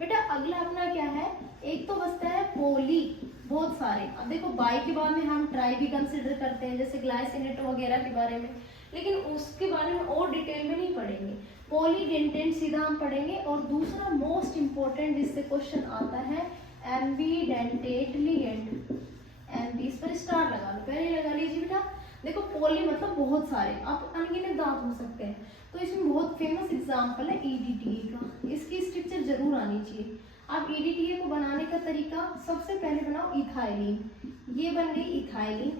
बेटा अगला अपना क्या है, एक तो बचता है पॉली, बहुत सारे। अब देखो बाई के बाद में हम ट्राई भी कंसिडर करते हैं, जैसे ग्लाइसिनेट वगैरह के बारे में, लेकिन उसके बारे में और डिटेल में नहीं पढ़ेंगे। पॉलीडेंटेंट सीधा हम पढ़ेंगे। और दूसरा मोस्ट इंपॉर्टेंट जिससे क्वेश्चन आता है, एम्बीडेंटेट लिगेंड। एम्बी इस पर स्टार लगा लो, पहले लगा लीजिए बेटा। देखो पॉली मतलब बहुत सारे, आप अनगिनत दांत हो सकते हैं। तो इसमें बहुत फेमस एग्जाम्पल है ईडीटीए का, इसकी स्ट्रक्चर जरूर आनी चाहिए। अब ईडीटीए को बनाने का तरीका, सबसे पहले बनाओ इथाइलिन, ये बन गई इथाइलिन।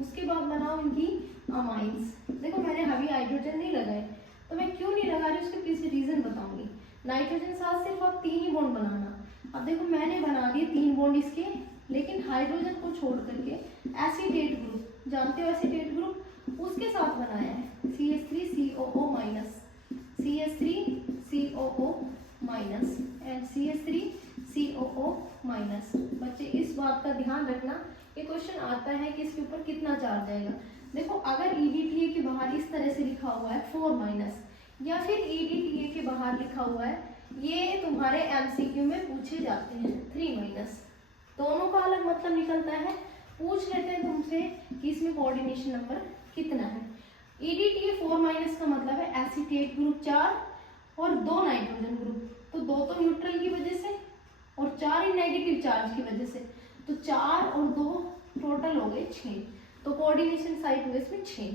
उसके बाद बनाओ इनकी अमाइंस। देखो मैंने अभी हाइड्रोजन नहीं लगाए, तो मैं क्यों नहीं लगा रही उसके पीछे रीजन बताऊंगी। नाइट्रोजन साथ सिर्फ आप 3 ही बॉन्ड बनाना। अब देखो मैंने बना दिए 3 बॉन्ड इसके, लेकिन हाइड्रोजन को छोड़ करके एसीटेट ग्रुप, जानते हो एसीटेट ग्रुप, उसके साथ बनाया है CH3COO minus, CH3COO minus and CH3COO minus. बच्चे इस बात का ध्यान रखना, ये क्वेश्चन आता है कि इसके ऊपर कितना चार्ज आएगा। देखो अगर EDTA के बाहर इस तरह से लिखा हुआ है 4 माइनस, या फिर EDTA के बाहर लिखा हुआ है, ये तुम्हारे MCQ में पूछे जाते हैं 3 माइनस, दोनों का अलग मतलब निकलता है। पूछ लेते हैं तुमसे कि इसमें कोऑर्डिनेशन नंबर कितना है। EDTA 4 माइनस का मतलब है एसीटेट ग्रुप 4 और 2 नाइट्रोजन ग्रुप, तो 2 तो न्यूट्रल की वजह से और 4 ही नेगेटिव चार्ज की वजह से, तो 4 और 2 टोटल हो गए 6, तो कोऑर्डिनेशन साइड हुए इसमें 6।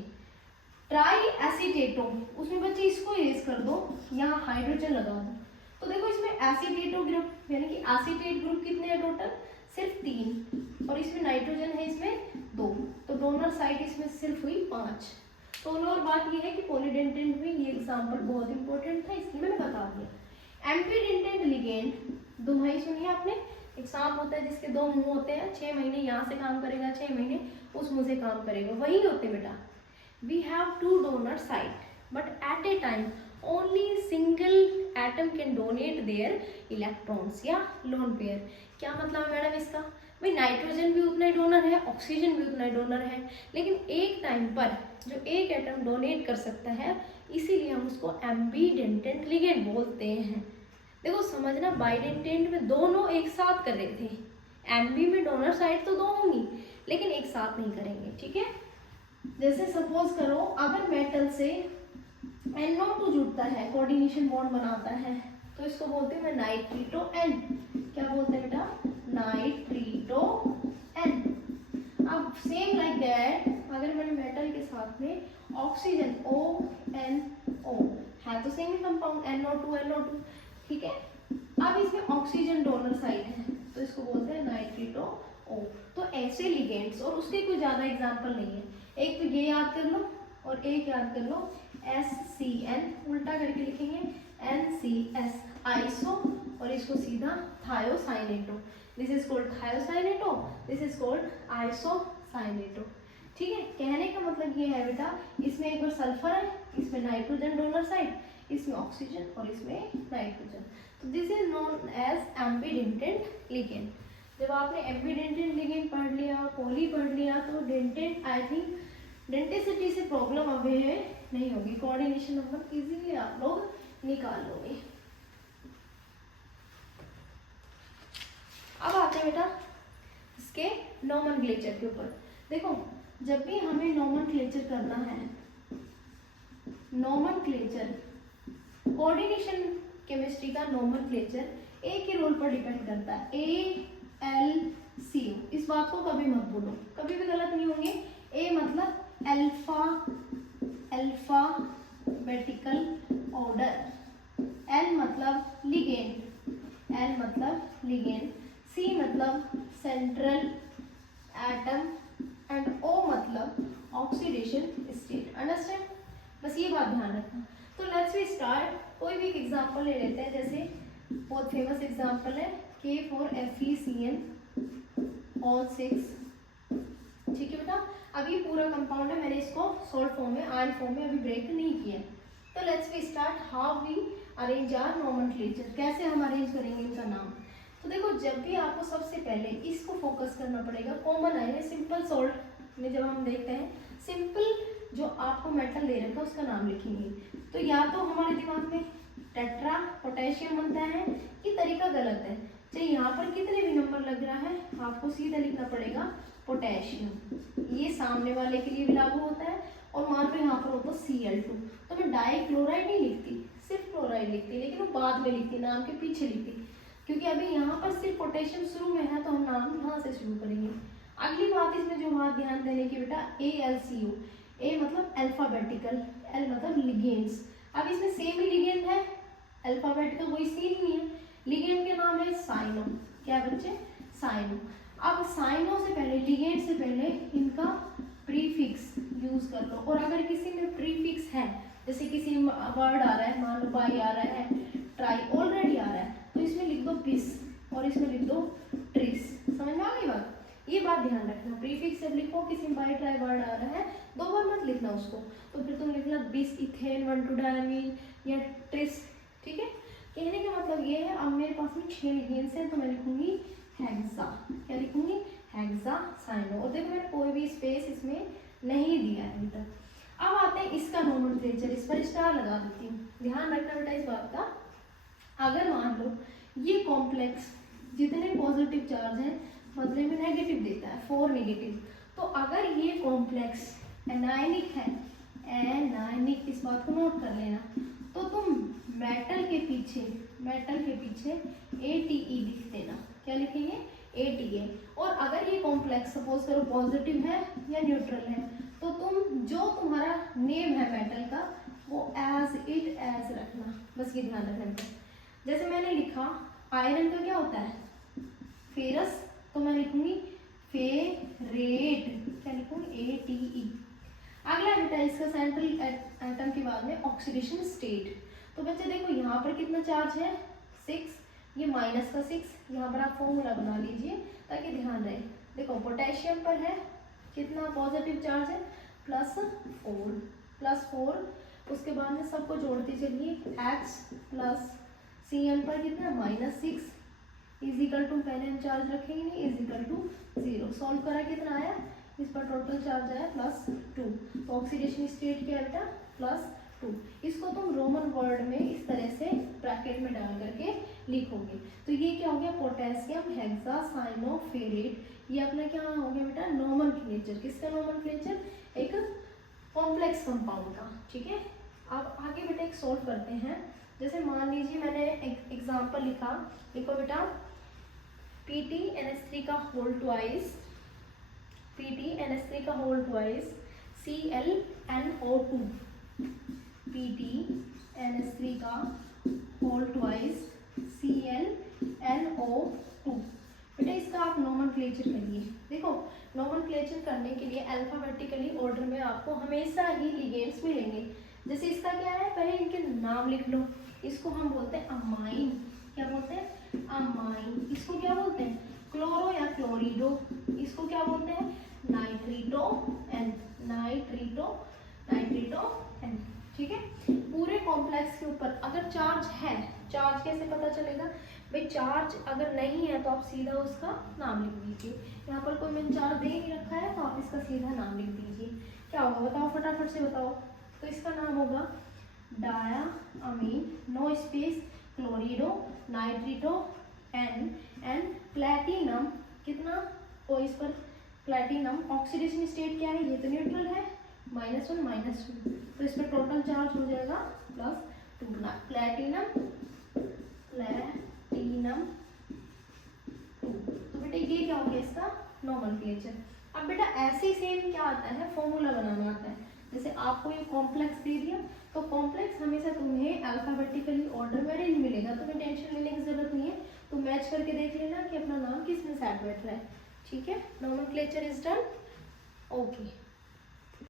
ट्राई एसीटेटो, उसमें बच्चे इसको इरेज कर दो, यहाँ हाइड्रोजन लगा दो, तो देखो इसमें एसीटेटो ग्रुप यानी कि एसीटेट ग्रुप कितने हैं टोटल, सिर्फ 3, और इसमें नाइट्रोजन है इसमें 2, तो डोनर साइड इसमें सिर्फ हुई 5। तो और बात ये है कि पॉलीडेंटेंट में ये एग्जांपल बहुत इंपॉर्टेंट था, इसलिए मैंने बता दिया। एम्फीडेंटेंट लिगेंड, दुहाई सुनिए आपने, एक सांप होता है जिसके 2 मुंह होते हैं, 6 महीने यहाँ से काम करेगा, 6 महीने उस मुंह से काम करेगा, वही होते बेटा। We have 2 donor site, but at a time only single atom can donate their electrons या lone pair। क्या मतलब है मैडम इसका, भाई नाइट्रोजन भी उतना ही डोनर है, ऑक्सीजन भी उतना ही डोनर है, लेकिन एक टाइम पर जो एक एटम डोनेट कर सकता है, इसीलिए हम उसको एम्बीडेंटेंट लिगेंड बोलते हैं। देखो समझना, बाइडेंटेंट में दोनों एक साथ कर रहे थे, एम्बी में डोनर साइड तो 2 होंगी लेकिन एक साथ नहीं करेंगे, ठीक है। जैसे सपोज करो अगर मेटल से NO2 जुड़ता है, कोऑर्डिनेशन बॉन्ड बनाता है, तो इसको बोलते हैं नाइट्रीटो N। क्या बोलते हैं बेटा, नाइट्रीटो N। अब सेम लाइक दैट, अगर मैंने मेटल के साथ में ऑक्सीजन ONO है, तो सेम ही कंपाउंड NO2 ठीक है। अब इसमें ऑक्सीजन डोनर साइड है, तो इसको बोलते हैं नाइट्रीटो O। तो ऐसे लिगेंड्स, और उसके कोई ज्यादा एग्जाम्पल नहीं है, एक तो ये याद कर लो और एक याद कर लो SCN, उल्टा करके लिखेंगे NCS आइसो, और इसको सीधा thiocyanato, this is called thiocyanato, this is called isocyanato, ठीक है। कहने का मतलब ये है बेटा, इसमें एक बार सल्फर है, इसमें नाइट्रोजन डोनर साइड, इसमें ऑक्सीजन और इसमें नाइट्रोजन, तो this is known as ambidentate ligand. जब आपने एम्बीडेंटेंट लिगेंड पढ़ लिया, पॉली पढ़ लिया, तो डेंटेंट आई थिंक डेंटिसिटी से प्रॉब्लम अभी है नहीं होगी, कोऑर्डिनेशन नंबर इजीली आप लोग निकाल लोगे। अब आते हैं बेटा इसके नोमेनक्लेचर के ऊपर। देखो जब भी हमें नोमेनक्लेचर करना है, नोमेनक्लेचर कोऑर्डिनेशन केमिस्ट्री का नोमेनक्लेचर एक ही रोल पर डिपेंड करता है, ALCO। इस बात को कभी मत भूलो, कभी भी गलत नहीं होंगे। A मतलब अल्फाबेटिकल ऑर्डर, L मतलब लिगेंड, C मतलब सेंट्रल एटम एंड O मतलब ऑक्सीडेशन स्टेट। अंडरस्टैंड, बस ये बात ध्यान रखना। तो लेट्स वी स्टार्ट, कोई भी एग्जांपल ले लेते हैं, जैसे बहुत फेमस एग्जांपल है K4FeCN all 6, ठीक है बेटा। अभी पूरा कंपाउंड है, मैंने इसको सॉल्ट फॉर्म में, आयन फॉर्म में अभी ब्रेक नहीं किया। तो let's we start how we arrange our nomenclature, कैसे हम अरेंज करेंगे इनका नाम। तो देखो जब भी आपको सबसे पहले इसको फोकस करना पड़ेगा, कॉमन आयन सिंपल सॉल्ट में जब हम देखते हैं, सिंपल जो आपको मेटल दे रखा है उसका नाम लिखेंगे, तो या तो हमारे दिमाग में टेट्रा पोटेशियम बनता है, ये तरीका गलत यहाँ पर कितने भी नंबर लग रहा है आपको सीधा लिखना पड़ेगा पोटेशियम। ये सामने वाले के लिए भी लागू होता है। और मान लो यहाँ पर होता Cl2, तो मैं डाइक्लोराइड नहीं लिखती, सिर्फ क्लोराइड लिखती, लेकिन वो बाद में लिखती, नाम के पीछे लिखती, क्योंकि अभी यहाँ पर सिर्फ पोटेशियम शुरू में है तो हम नाम यहाँ से शुरू करेंगे। अगली बात इसमें जो बात ध्यान देने की बेटा, AlCO, ए मतलब अल्फाबेटिकल, एल मतलब लिगेंड्स। अब इसमें सेम ही लिगेंड है, अल्फाबेटिकल कोई सी नहीं है, लिगेंड के नाम है साइनो। क्या बच्चे? साइनो। अब साइनो से पहले, लिगेंड से पहले इनका प्रीफिक्स यूज कर लो। और अगर किसी में प्रीफिक्स है, जैसे किसी वर्ड आ रहा है, मान लो बाई आ रहा है, ट्राई ऑलरेडी आ रहा है, तो इसमें लिख दो बिस और इसमें लिख दो ट्रिस। समझ में आ गई बात? ये बात ध्यान रखना, प्रीफिक्स जब लिखो, किसी बाई ट्राई वर्ड आ रहा है, दो बार मत लिखना उसको, तो फिर तुम लिखना बिस इथेन 1,2-डायमीन या ट्रिस। ठीक है, कहने का मतलब ये है। अब मेरे पास में 6 लिगेंड्स हैं, तो मैं लिखूंगी हेक्सा। क्या लिखूंगी? Hexa cyano. और देखो मैंने कोई भी स्पेस इसमें नहीं दिया है अभी तक। अब आते हैं इसका नोमेनक्लेचर, इस पर स्टार लगा देती हूँ। ध्यान रखना बेटा इस बात का, अगर मान लो ये कॉम्प्लेक्स जितने पॉजिटिव चार्ज हैं बदले में नेगेटिव देता है, 4 नेगेटिव, तो अगर ये कॉम्प्लेक्स एनायनिक है, एनायनिक, इस बात को नोट कर लेना, तो तुम मेटल के पीछे ATE लिख देना। क्या लिखेंगे? ATA। और अगर ये कॉम्प्लेक्स सपोज करो पॉजिटिव है या न्यूट्रल है, तो तुम जो तुम्हारा नेम है मेटल का वो एज इट एज रखना, बस ये ध्यान रखना। जैसे मैंने लिखा आयरन का क्या होता है? फेरस, तो मैं लिखूंगी फेरेट। क्या लिखूंगी? ATE। अगला बेटा इसका सेंट्रल एटम के बाद में ऑक्सीडेशन स्टेट। तो बच्चे देखो यहाँ पर कितना चार्ज है? 6, ये माइनस का 6। यहाँ पर आप फॉर्मूला बना लीजिए ताकि ध्यान रहे। देखो पोटेशियम पर है कितना पॉजिटिव चार्ज है? +4। उसके बाद में सबको जोड़ते चलिए, X प्लस Cl पर कितना? -6 इजिकल टू, पहले हम चार्ज रखेंगे नहीं, इजिकल टू 0। सॉल्व करा कितना आया? इस पर टोटल चार्ज आया +2। तो ऑक्सीडेशन स्टेट क्या बेटा? +2। इसको तुम रोमन वर्ड में इस तरह से ब्रैकेट में डाल करके लिखोगे। तो ये क्या हो गया? Potassium hexacyanoferrate. ये अपना क्या हो गया बेटा? नोमेनक्लेचर। किसका नोमेनक्लेचर? एक कॉम्प्लेक्स कंपाउंड का। ठीक है, अब आगे बेटा एक सॉल्व करते हैं। जैसे मान लीजिए मैंने एक एग्जाम्पल लिखा, देखो बेटा PTNS3 का होल ट्वाइस, PTNS3 का होल ट्वाइस ClNO2, PTNS3 का होल ट्वाइस ClNO2। बेटा इसका आप नोमेनक्लेचर करिए। देखो नोमेनक्लेचर करने के लिए अल्फाबेटिकली ऑर्डर में आपको हमेशा ही लिगेंड्स मिलेंगे। जैसे इसका क्या है, पहले इनके नाम लिख लो। इसको हम बोलते हैं अमाइन। क्या बोलते हैं? अमाइन। इसको क्या बोलते हैं? क्लोरो या क्लोरिडो। इसको क्या बोलते हैं? नाइट्रिटो एन, नाइट्रिटो एन। ठीक है, पूरे कॉम्प्लेक्स के ऊपर अगर चार्ज है, चार्ज कैसे पता चलेगा भाई? चार्ज अगर नहीं है तो आप सीधा उसका नाम लिख दीजिए। यहाँ पर कोई मैंने चार्ज दे नहीं रखा है तो आप इसका सीधा नाम लिख दीजिए। क्या होगा बताओ, फटाफट से बताओ। तो इसका नाम होगा diamine, no space, chlorido, nitrito N platinum. कितना? तो इस पर प्लैटिनम ऑक्सीडेशन स्टेट क्या है? ये तो न्यूट्रल है, -1 -2, तो इस पर टोटल चार्ज हो जाएगा +2। प्लैटिनम 2। तो बेटा ये क्या हो गया? इसका नोमेनक्लेचर। अब बेटा ऐसे ही सेम क्या आता है? फॉर्मूला बनाना आता है। जैसे आपको ये कॉम्प्लेक्स दे दिया, तो कॉम्प्लेक्स हमेशा तुम्हें अल्फाबेटिकली ऑर्डर में नहीं मिलेगा, तुम्हें टेंशन लेने की जरूरत नहीं है। तो मैच करके देख लेना कि अपना नाम किस में सेट बैठ रहा है। ठीक है, नोमेनक्लेचर इज डन। ओके।